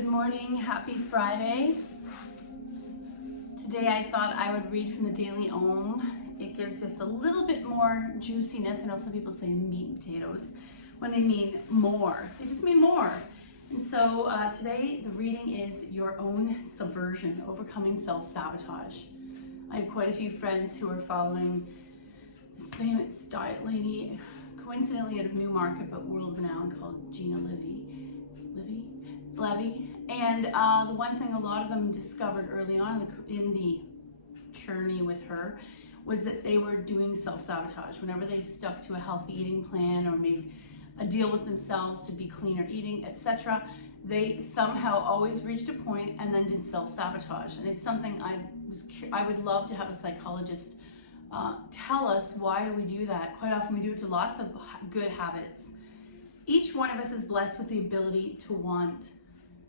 Good morning, happy Friday. Today I thought I would read from the Daily Om. It gives us a little bit more juiciness. I know some people say meat and potatoes when they mean more. They just mean more. And so today the reading is Your Own Subversion, Overcoming Self-Sabotage. I have quite a few friends who are following this famous diet lady, coincidentally out of Newmarket, but world-renowned, called Gina Levy. And the one thing a lot of them discovered early on in the journey with her was that they were doing self-sabotage. Whenever they stuck to a healthy eating plan or made a deal with themselves to be cleaner eating, etc., they somehow always reached a point and then did self-sabotage. And it's something I would love to have a psychologist tell us, why do we do that? Quite often we do it to lots of good habits. Each one of us is blessed with the ability to want.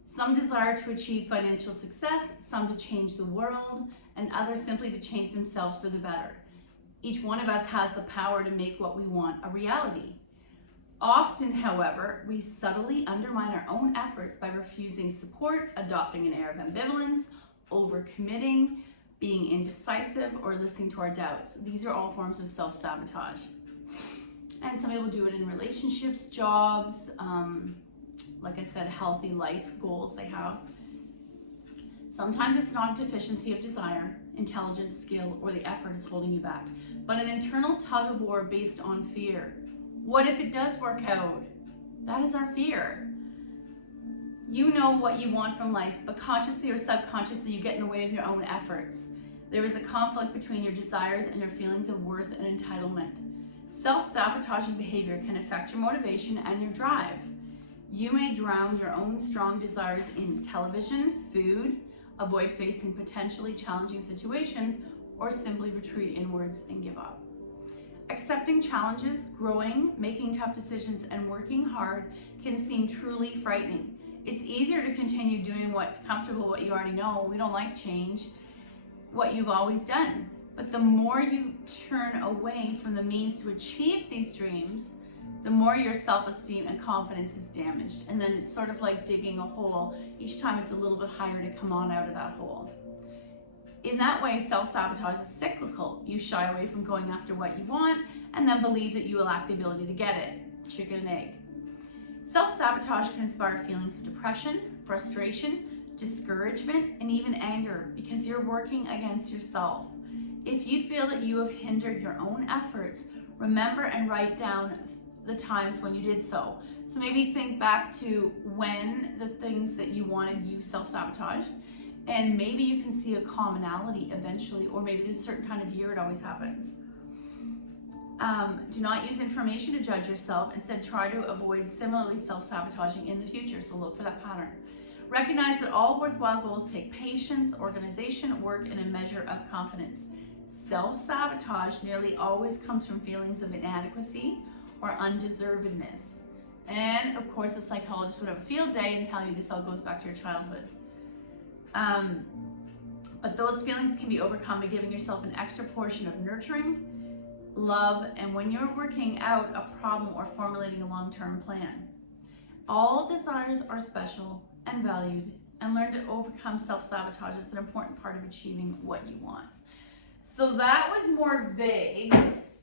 Some desire to achieve financial success, some to change the world, and others simply to change themselves for the better. Each one of us has the power to make what we want a reality. Often, however, we subtly undermine our own efforts by refusing support, adopting an air of ambivalence, overcommitting, being indecisive, or listening to our doubts. These are all forms of self-sabotage. And some people do it in relationships, jobs, like I said, healthy life goals they have. Sometimes it's not a deficiency of desire, intelligence, skill, or the effort is holding you back, but an internal tug of war based on fear. What if it does work out? That is our fear. You know what you want from life, but consciously or subconsciously you get in the way of your own efforts. There is a conflict between your desires and your feelings of worth and entitlement. Self-sabotaging behavior can affect your motivation and your drive. You may drown your own strong desires in television, food, avoid facing potentially challenging situations, or simply retreat inwards and give up. Accepting challenges, growing, making tough decisions, and working hard can seem truly frightening. It's easier to continue doing what's comfortable, what you already know. We don't like change, what you've always done. But the more you turn away from the means to achieve these dreams, the more your self-esteem and confidence is damaged. And then it's sort of like digging a hole. Each time it's a little bit higher to come on out of that hole. In that way, self-sabotage is cyclical. You shy away from going after what you want and then believe that you will lack the ability to get it. Chicken and egg. Self-sabotage can inspire feelings of depression, frustration, discouragement, and even anger because you're working against yourself. If you feel that you have hindered your own efforts, remember and write down the times when you did so. So maybe think back to when the things that you wanted you self-sabotaged, and maybe you can see a commonality eventually, or maybe there's a certain kind of year it always happens. Do not use information to judge yourself. Instead, try to avoid similarly self-sabotaging in the future, so look for that pattern. Recognize that all worthwhile goals take patience, organization, work, and a measure of confidence. Self-sabotage nearly always comes from feelings of inadequacy or undeservedness. And of course, a psychologist would have a field day and tell you this all goes back to your childhood. But those feelings can be overcome by giving yourself an extra portion of nurturing, love, and when you're working out a problem or formulating a long-term plan. All desires are special and valued, and learn to overcome self-sabotage. It's an important part of achieving what you want. So that was more vague.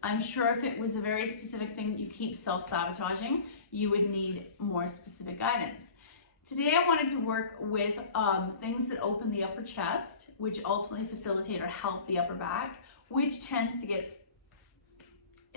I'm sure if it was a very specific thing that you keep self-sabotaging, you would need more specific guidance. Today I wanted to work with things that open the upper chest, which ultimately facilitate or help the upper back, which tends to it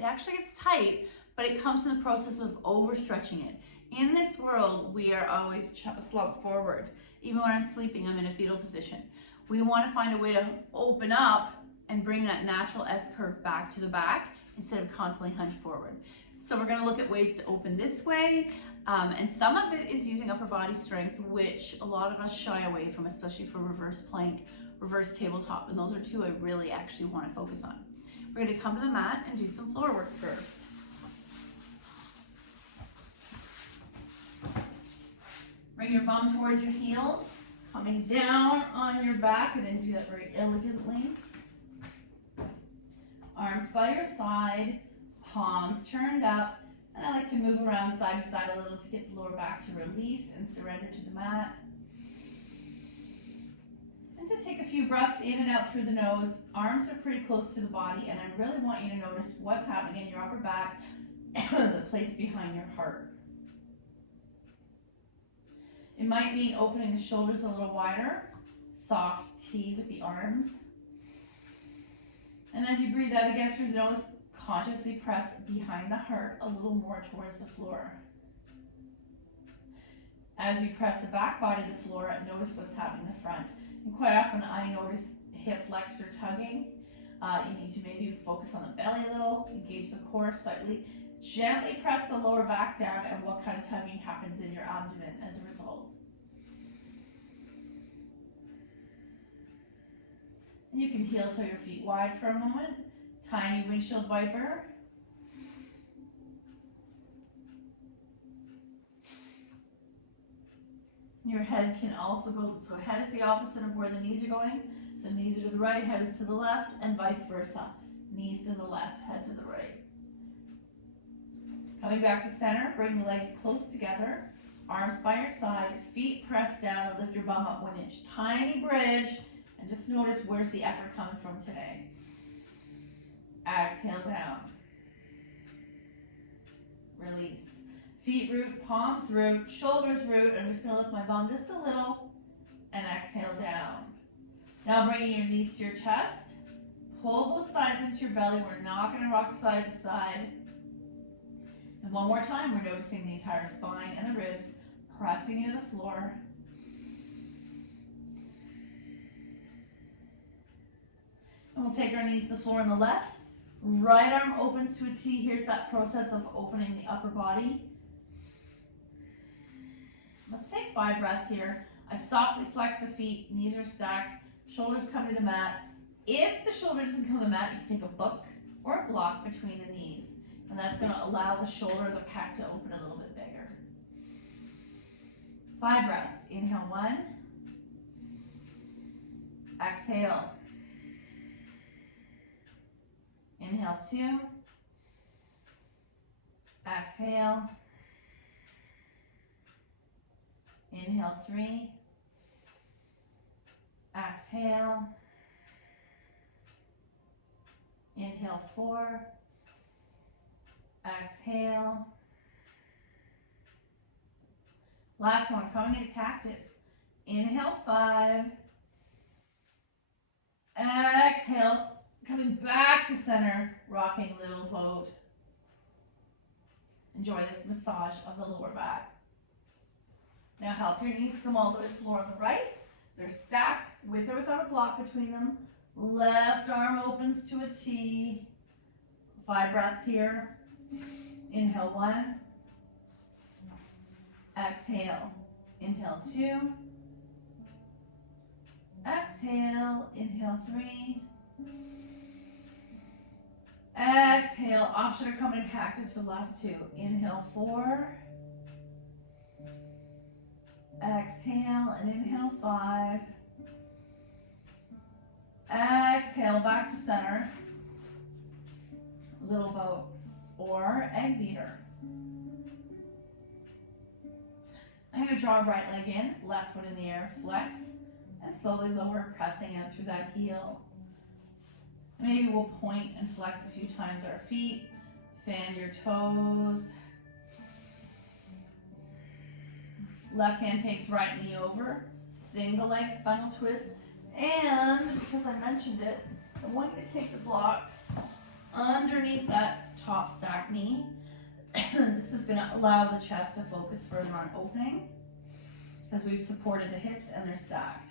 actually gets tight, but it comes from the process of overstretching it. In this world, we are always slumped forward. Even when I'm sleeping, I'm in a fetal position. We want to find a way to open up and bring that natural S-curve back to the back instead of constantly hunched forward. So we're going to look at ways to open this way, and some of it is using upper body strength, which a lot of us shy away from, especially for reverse plank, reverse tabletop, and those are two I really actually want to focus on. We're going to come to the mat and do some floor work first. Bring your bum towards your heels, coming down on your back, and then do that very elegantly. Arms by your side, palms turned up, and I like to move around side to side a little to get the lower back to release and surrender to the mat. few breaths in and out through the nose. Arms are pretty close to the body, and I really want you to notice what's happening in your upper back, the place behind your heart. It might mean opening the shoulders a little wider, soft T with the arms. And as you breathe out again through the nose, consciously press behind the heart a little more towards the floor. As you press the back body to the floor, notice what's happening in the front. And quite often I notice hip flexor tugging. You need to maybe focus on the belly a little, engage the core slightly. Gently press the lower back down, and what kind of tugging happens in your abdomen as a result. And you can heel toe your feet wide for a moment. Tiny windshield wiper. Your head can also go, so head is the opposite of where the knees are going. So knees are to the right, head is to the left, and vice versa. Knees to the left, head to the right. Coming back to center, bring the legs close together, arms by your side, feet pressed down, and lift your bum up 1 inch. Tiny bridge, and just notice where's the effort coming from today. Exhale down. Release. Feet root, palms root, shoulders root. I'm just going to lift my bum just a little and exhale down. Now bringing your knees to your chest. Pull those thighs into your belly. We're not going to rock side to side. And one more time, we're noticing the entire spine and the ribs pressing into the floor. And we'll take our knees to the floor on the left. Right arm opens to a T. Here's that process of opening the upper body. Let's take 5 breaths here. I've softly flexed the feet, knees are stacked, shoulders come to the mat. If the shoulder doesn't come to the mat, you can take a book or a block between the knees. And that's going to allow the shoulder or the pec to open a little bit bigger. 5 breaths. Inhale 1. Exhale. Inhale 2. Exhale. Inhale 3. Exhale. Inhale 4. Exhale. Last one, coming into cactus. Inhale 5. Exhale. Coming back to center, rocking little boat. Enjoy this massage of the lower back. Now help your knees come all the way to the floor on the right. They're stacked with or without a block between them. Left arm opens to a T. 5 breaths here. Inhale 1. Exhale. Inhale 2. Exhale. Inhale 3. Exhale. Option to come in cactus for the last 2. Inhale 4. Exhale and inhale 5. Exhale back to center. Little boat or egg beater. I'm going to draw right leg in, left foot in the air, flex, and slowly lower, pressing out through that heel. Maybe we'll point and flex a few times our feet, fan your toes. Left hand takes right knee over, single leg spinal twist, and because I mentioned it, I want you to take the blocks underneath that top stack knee. This is going to allow the chest to focus further on opening as we've supported the hips and they're stacked.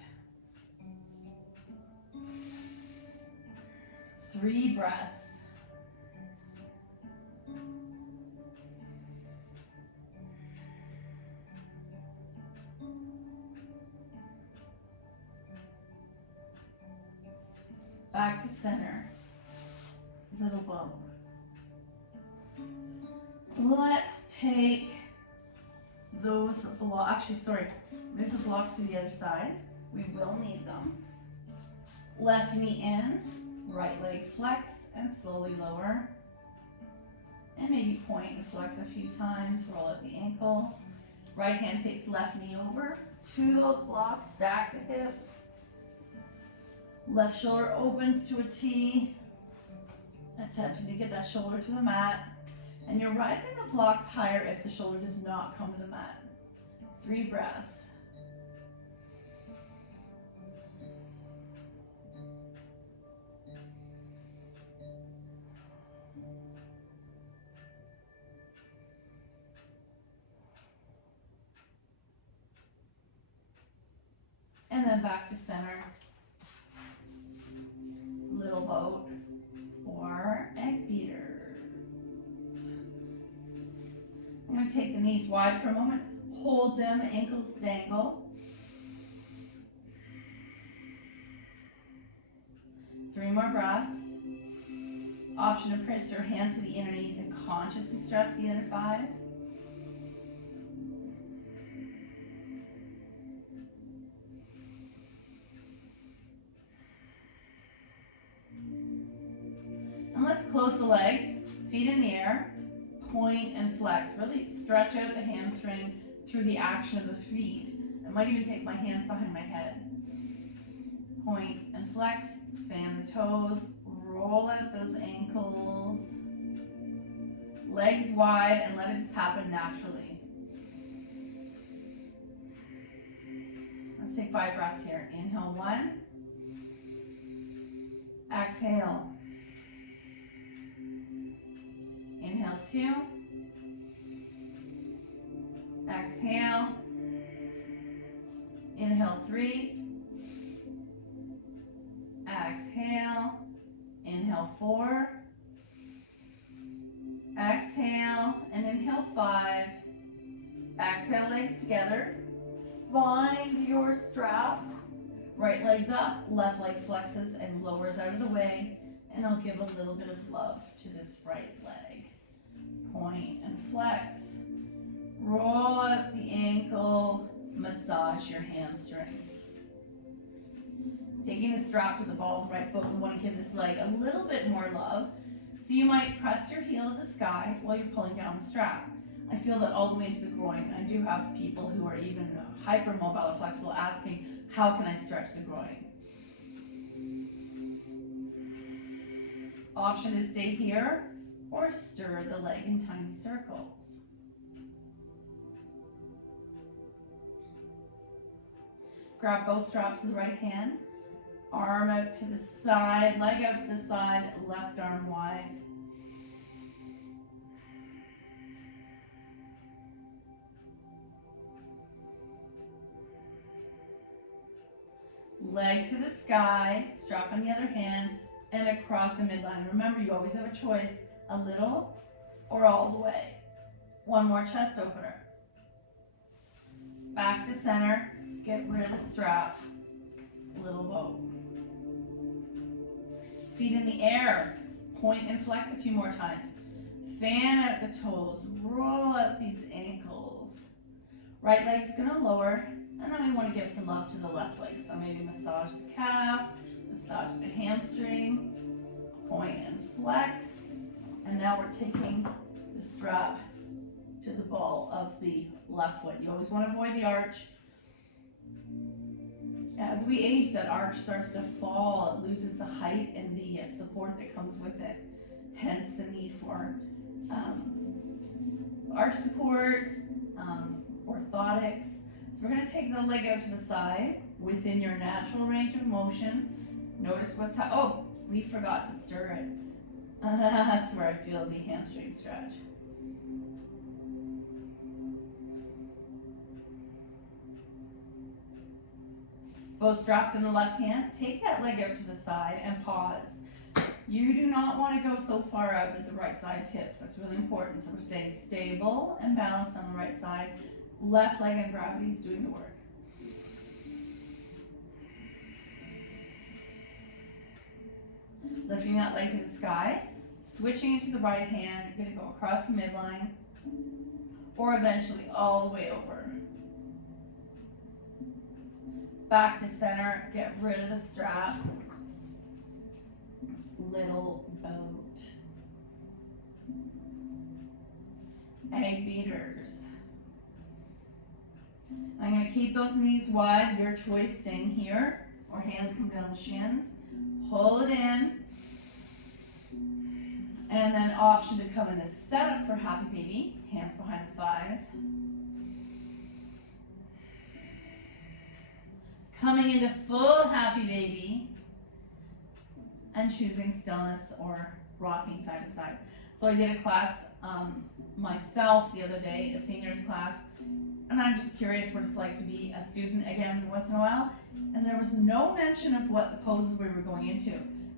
3 breaths. Back to center. Little boat. Let's take those blocks. Actually, sorry. Move the blocks to the other side. We will need them. Left knee in. Right leg flex and slowly lower. And maybe point and flex a few times. Roll up the ankle. Right hand takes left knee over to those blocks. Stack the hips. Left shoulder opens to a T, attempting to get that shoulder to the mat. And you're rising the blocks higher if the shoulder does not come to the mat. 3 breaths. And then back to center. Little boat or egg beaters. I'm going to take the knees wide for a moment. Hold them, ankles dangle. 3 more breaths. Option to press your hands to the inner knees and consciously stress the inner thighs. And let's close the legs, feet in the air, point and flex. Really stretch out the hamstring through the action of the feet. I might even take my hands behind my head. Point and flex, fan the toes, roll out those ankles. Legs wide and let it just happen naturally. Let's take 5 breaths here. Inhale 1. Exhale. Inhale 2. Exhale. Inhale 3. Exhale. Inhale 4. Exhale and inhale 5. Exhale, legs together. Find your strap. Right leg's up, left leg flexes and lowers out of the way. And I'll give a little bit of love to this right leg. Point and flex. Roll out the ankle, massage your hamstring. Taking the strap to the ball of the right foot, we want to give this leg a little bit more love. So you might press your heel to the sky while you're pulling down the strap. I feel that all the way into the groin. I do have people who are even hypermobile or flexible asking, how can I stretch the groin? Option to stay here or stir the leg in tiny circles. Grab both straps with the right hand. Arm out to the side, leg out to the side, left arm wide. Leg to the sky, strap on the other hand, and across the midline. Remember, you always have a choice, a little or all the way. 1 more chest opener. Back to center, get rid of the strap. Little boat. Feet in the air, point and flex a few more times. Fan out the toes, roll out these ankles. Right leg's gonna lower, and then we want to give some love to the left leg. So maybe massage the calf, massage the hamstring, point and flex. And now we're taking the strap to the ball of the left foot. You always want to avoid the arch. As we age, that arch starts to fall, it loses the height and the support that comes with it. Hence the need for arch supports, orthotics. So we're going to take the leg out to the side within your natural range of motion. Notice what's oh, we forgot to stir it. That's where I feel the hamstring stretch. Both straps in the left hand. Take that leg out to the side and pause. You do not want to go so far out that the right side tips. That's really important. So we're staying stable and balanced on the right side. Left leg and gravity is doing the work. Lifting that leg to the sky. Switching into the right hand. You're going to go across the midline or eventually all the way over. Back to center, get rid of the strap. Little boat. Egg beaters. I'm going to keep those knees wide, your choice staying here or hands come down the shins. Pull it in. And then option to come into setup for happy baby. Hands behind the thighs. Coming into full happy baby. And choosing stillness or rocking side to side. So I did a class myself the other day, a seniors class, and I'm just curious what it's like to be a student again once in a while. And there was no mention of what the poses we were going into,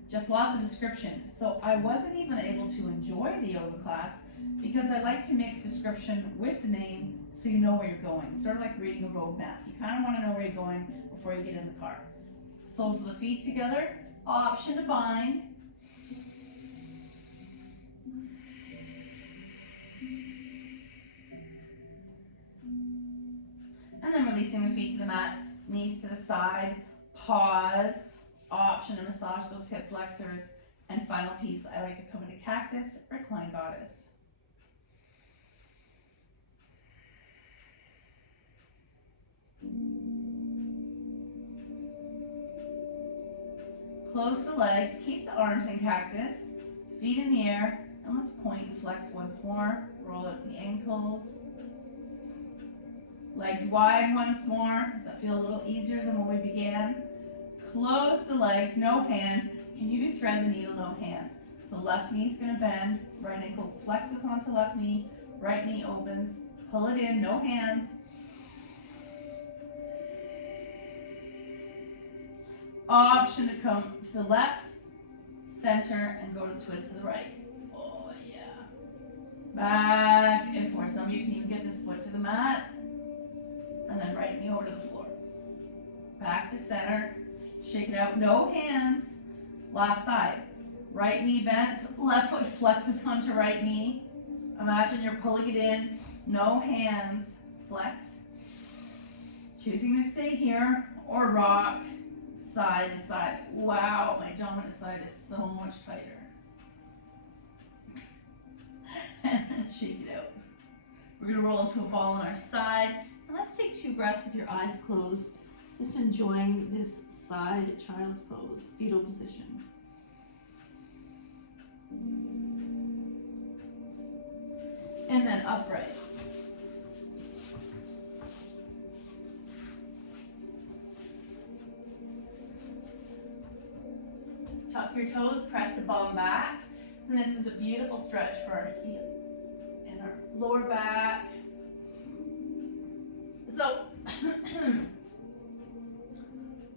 just lots of description. So I wasn't even able to enjoy the yoga class because I like to mix description with the name so you know where you're going. Sort of like reading a roadmap. You kind of want to know where you're going before you get in the car. Soles of the feet together, option to bind. And then releasing the feet to the mat, knees to the side, pause, option to massage those hip flexors, and final piece, I like to come into cactus, recline goddess. Close the legs, keep the arms in cactus, feet in the air, and let's point and flex once more, roll up the ankles. Legs wide once more. Does that feel a little easier than when we began? Close the legs, no hands. Can you thread the needle, no hands? So left knee's gonna bend, right ankle flexes onto left knee, right knee opens, pull it in, no hands. Option to come to the left, center, and go to twist to the right. Oh yeah. Back and forth. Some of you can even get this foot to the mat. And then right knee over to the floor. Back to center. Shake it out. No hands. Last side. Right knee bends. Left foot flexes onto right knee. Imagine you're pulling it in. No hands. Flex. Choosing to stay here or rock side to side. Wow, my dominant side is so much tighter. And then shake it out. We're going to roll into a ball on our side. And let's take 2 breaths with your eyes closed. Just enjoying this side child's pose, fetal position. And then upright. Tuck your toes, press the bum back. And this is a beautiful stretch for our heel and our lower back. So,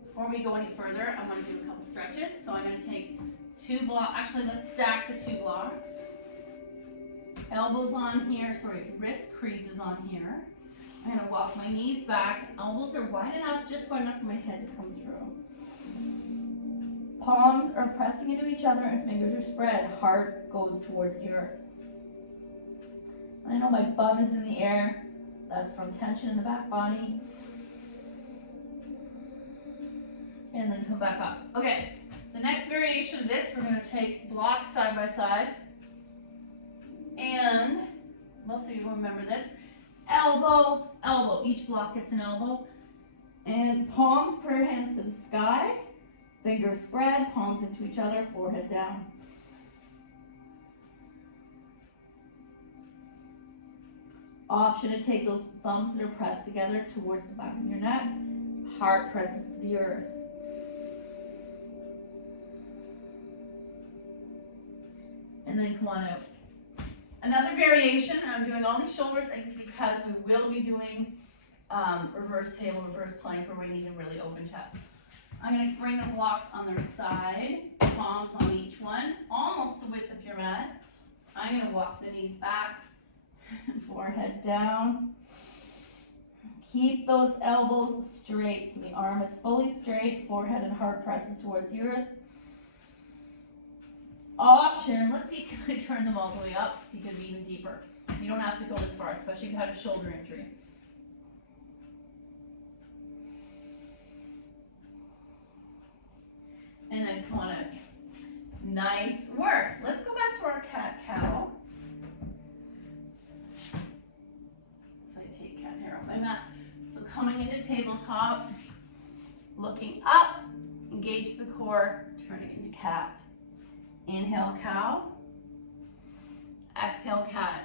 before we go any further, I want to do a couple stretches. So I'm going to take 2 blocks. Actually, let's stack the 2 blocks. Elbows on here, wrist creases on here. I'm going to walk my knees back. Elbows are wide enough, just wide enough for my head to come through. Palms are pressing into each other and fingers are spread. Heart goes towards the earth. I know my bum is in the air. That's from tension in the back body. And then come back up. Okay, the next variation of this, we're going to take blocks side by side. And most of you will remember this. Elbow, elbow. Each block gets an elbow. And palms, prayer hands to the sky. Fingers spread, palms into each other, forehead down. Option to take those thumbs that are pressed together towards the back of your neck. Heart presses to the earth. And then come on out. Another variation, I'm doing all these shoulder things because we will be doing reverse table, reverse plank, where we need a really open chest. I'm going to bring the blocks on their side, palms on each one, almost the width of your mat. I'm going to walk the knees back, forehead down. Keep those elbows straight so the arm is fully straight, forehead and heart presses towards the earth. Option, let's see, can I turn them all the way up so you can be even deeper. You don't have to go this far, especially if you had a shoulder injury. And then come on out. Nice work. Let's go back to our cat-cow. So I take cat hair off my mat. So coming into tabletop, Looking up, engage the core, turning into cat. Inhale, cow. Exhale, cat.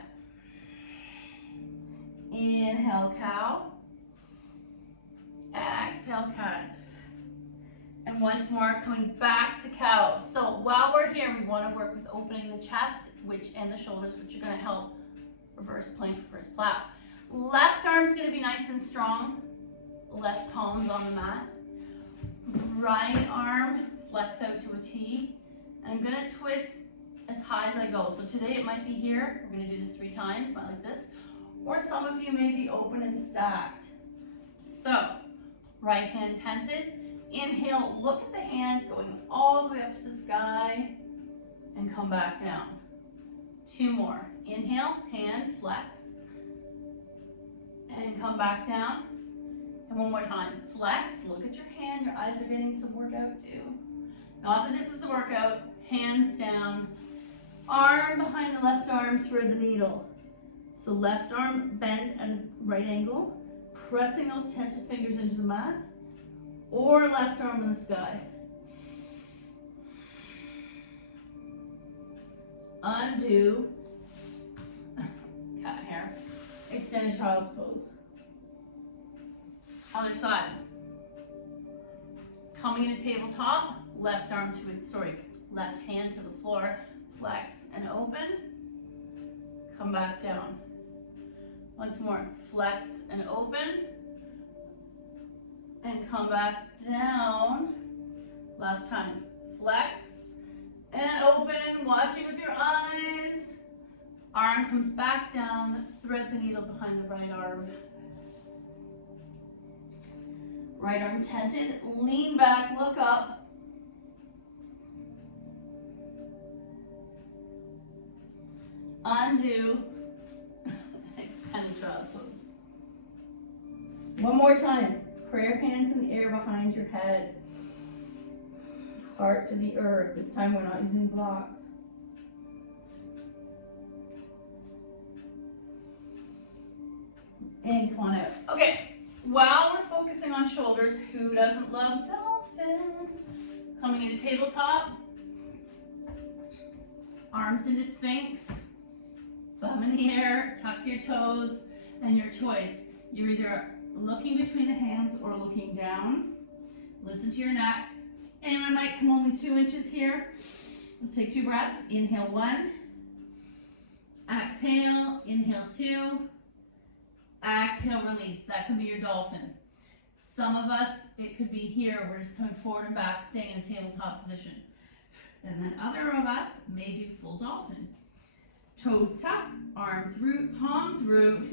Inhale, cow. Exhale, cat. And once more, coming back to cow. So while we're here, we want to work with opening the chest and the shoulders, which are going to help reverse plank, reverse plow. Left arm's going to be nice and strong. Left palm's on the mat. Right arm, flex out to a T. And I'm going to twist as high as I go. So today it might be here. We're going to do this 3 times, might like this. Or some of you may be open and stacked. So, right hand tented. Inhale, look at the hand going all the way up to the sky and come back down. 2 more. Inhale, hand, flex. And come back down. And 1 more time. Flex, look at your hand. Your eyes are getting some workout too. Not that this is a workout. Hands down. Arm behind the left arm, thread the needle. So left arm bent at a right angle. Pressing those tension fingers into the mat. Or left arm in the sky. Undo. Cat hair. Extended child's pose. Other side. Coming into tabletop. Left hand to the floor. Flex and open. Come back down. Once more. Flex and open. And come back down. Last time. Flex and open, watching with your eyes. Arm comes back down, thread the needle behind the right arm. Right arm tented, lean back, look up. Undo, extended child's pose. 1 more time. Prayer hands in the air behind your head. Heart to the earth. This time we're not using blocks. And come on out. Okay, while we're focusing on shoulders, who doesn't love dolphin? Coming into tabletop. Arms into Sphinx. Bum in the air, tuck your toes, and your choice. You're either looking between the hands or looking down. Listen to your neck. And I might come only 2 inches here. Let's take 2 breaths. Inhale 1. Exhale. Inhale 2. Exhale, release. That can be your dolphin. Some of us, it could be here. We're just coming forward and back, staying in a tabletop position. And then other of us may do full dolphin. Toes tuck, arms root, palms root.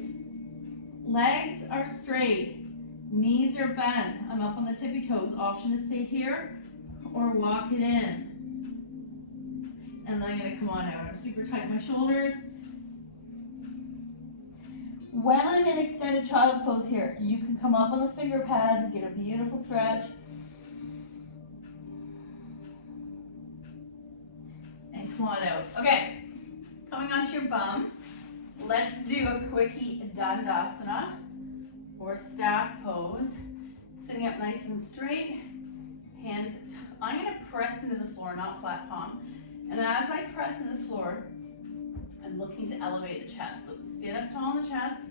Legs are straight, knees are bent. I'm up on the tippy toes. Option to stay here or walk it in. And then I'm gonna come on out. I'm super tight my shoulders. When I'm in extended child's pose here, you can come up on the finger pads, get a beautiful stretch. And come on out. Okay, coming onto your bum. Let's do a quickie Dandasana or staff pose. Sitting up nice and straight. Hands, I'm going to press into the floor, not flat palm. And as I press into the floor, I'm looking to elevate the chest. So stand up tall in the chest.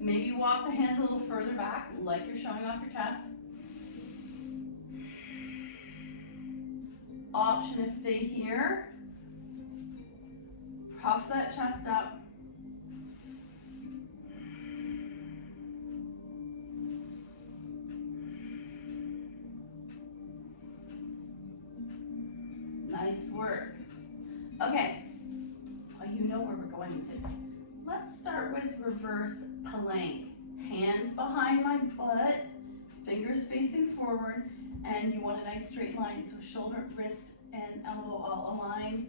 Maybe walk the hands a little further back, like you're showing off your chest. Option to stay here. Puff that chest up. Nice work. Okay, well, you know where we're going with this. Let's start with reverse plank. Hands behind my butt, fingers facing forward, and you want a nice straight line. So shoulder, wrist, and elbow all aligned.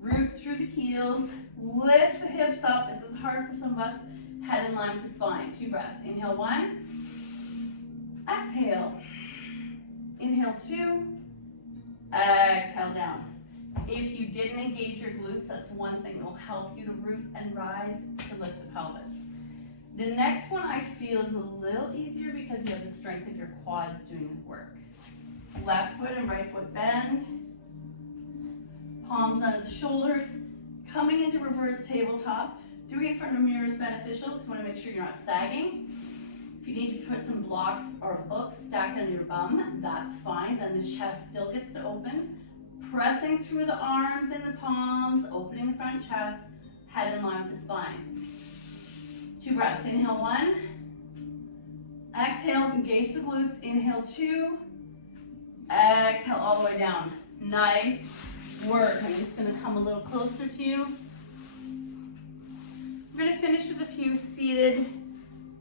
Root through the heels, lift the hips up. This is hard for some of us. Head in line with the spine. 2 breaths. Inhale 1. Exhale. Inhale 2. Exhale down. If you didn't engage your glutes, that's one thing that will help you to root and rise to lift the pelvis. The next one I feel is a little easier because you have the strength of your quads doing the work. Left foot and right foot bend. Palms under the shoulders. Coming into reverse tabletop. Doing it in front of a mirror is beneficial because you want to make sure you're not sagging. If you need to put some blocks or hooks stacked under your bum, that's fine. Then the chest still gets to open. Pressing through the arms and the palms, opening the front chest, head in line with the spine. 2 breaths. Inhale 1. Exhale, engage the glutes. Inhale 2. Exhale all the way down. Nice work. I'm just going to come a little closer to you. We're going to finish with a few seated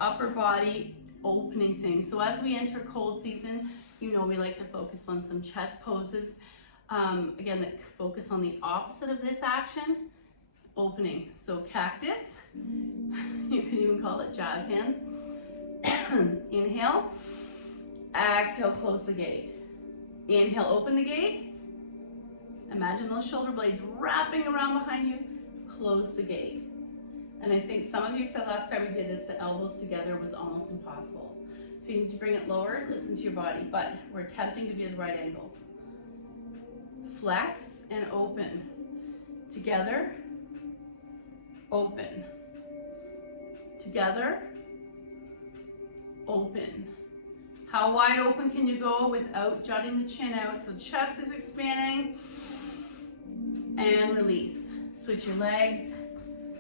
upper body opening things. So as we enter cold season, you know we like to focus on some chest poses. Again, that focus on the opposite of this action, opening. So cactus, you can even call it jazz hands. Inhale, exhale, close the gate. Inhale, open the gate. Imagine those shoulder blades wrapping around behind you. Close the gate. And I think some of you said last time we did this, the elbows together was almost impossible. If you need to bring it lower, listen to your body, but we're attempting to be at the right angle. Flex and open. Together, open. Together, open. How wide open can you go without jutting the chin out? So chest is expanding. And release. Switch your legs.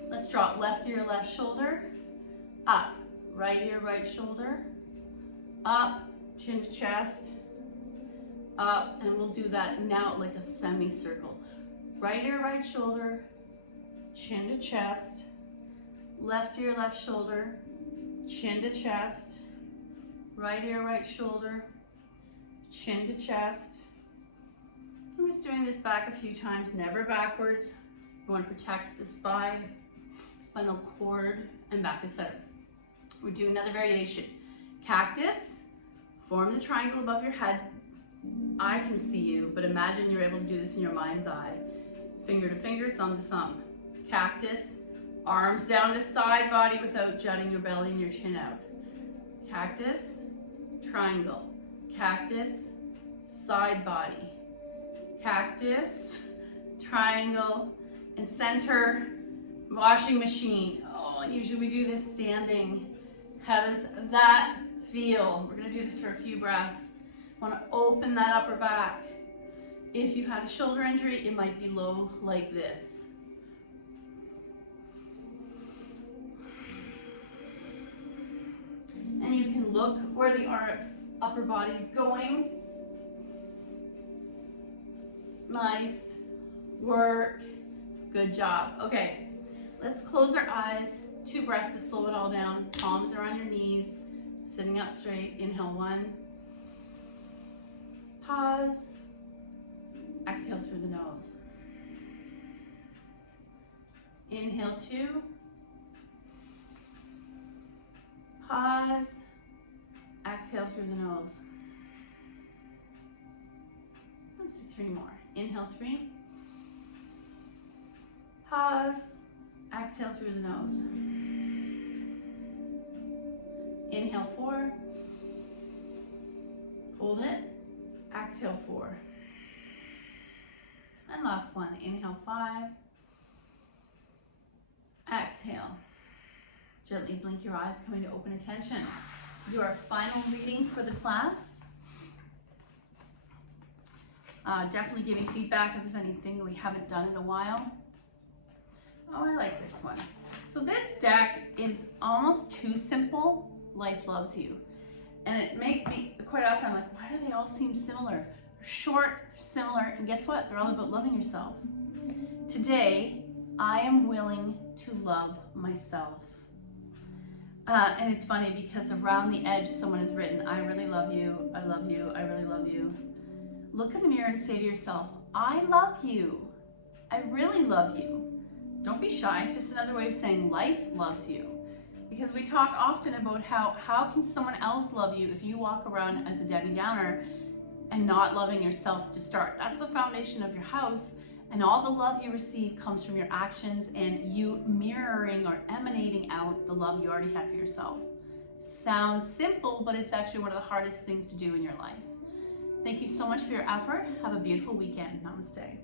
Let's drop left ear, left shoulder. Up. Right ear, right shoulder. Up. Chin to chest. Up. And we'll do that now like a semicircle. Right ear, right shoulder. Chin to chest. Left ear, left shoulder. Chin to chest. Right ear, right shoulder. Chin to chest. I'm just doing this back a few times, never backwards. You want to protect the spine, spinal cord, and back to center. We do another variation. Cactus, form the triangle above your head. I can see you, but imagine you're able to do this in your mind's eye. Finger to finger, thumb to thumb. Cactus, arms down to side body without jutting your belly and your chin out. Cactus, triangle. Cactus, side body. Cactus, triangle, and center, washing machine. Oh, usually we do this standing. How does that feel? We're gonna do this for a few breaths. Wanna open that upper back. If you had a shoulder injury, it might be low like this. And you can look where the upper body's going. Nice work. Good job. Okay, let's close our eyes. 2 breaths to slow it all down. Palms are on your knees, sitting up straight. Inhale 1. Pause. Exhale through the nose. Inhale 2. Pause. Exhale through the nose. Let's do 3 more. Inhale 3. Pause. Exhale through the nose. Inhale 4. Hold it. Exhale 4. And last one. Inhale 5. Exhale. Gently blink your eyes, coming to open attention. Your final reading for the class. Definitely give me feedback if there's anything we haven't done in a while. Oh, I like this one. So this deck is almost too simple. Life loves you. And it makes me, quite often I'm like, why do they all seem similar? They're short, similar, and guess what? They're all about loving yourself. Today, I am willing to love myself. And it's funny because around the edge, someone has written, I really love you, I love you, I really love you. Look in the mirror and say to yourself, I love you. I really love you. Don't be shy. It's just another way of saying life loves you. Because we talk often about how can someone else love you if you walk around as a Debbie Downer and not loving yourself to start. That's the foundation of your house, And all the love you receive comes from your actions and you mirroring or emanating out the love you already had for yourself. Sounds simple, but it's actually one of the hardest things to do in your life. Thank you so much for your effort. Have a beautiful weekend. Namaste.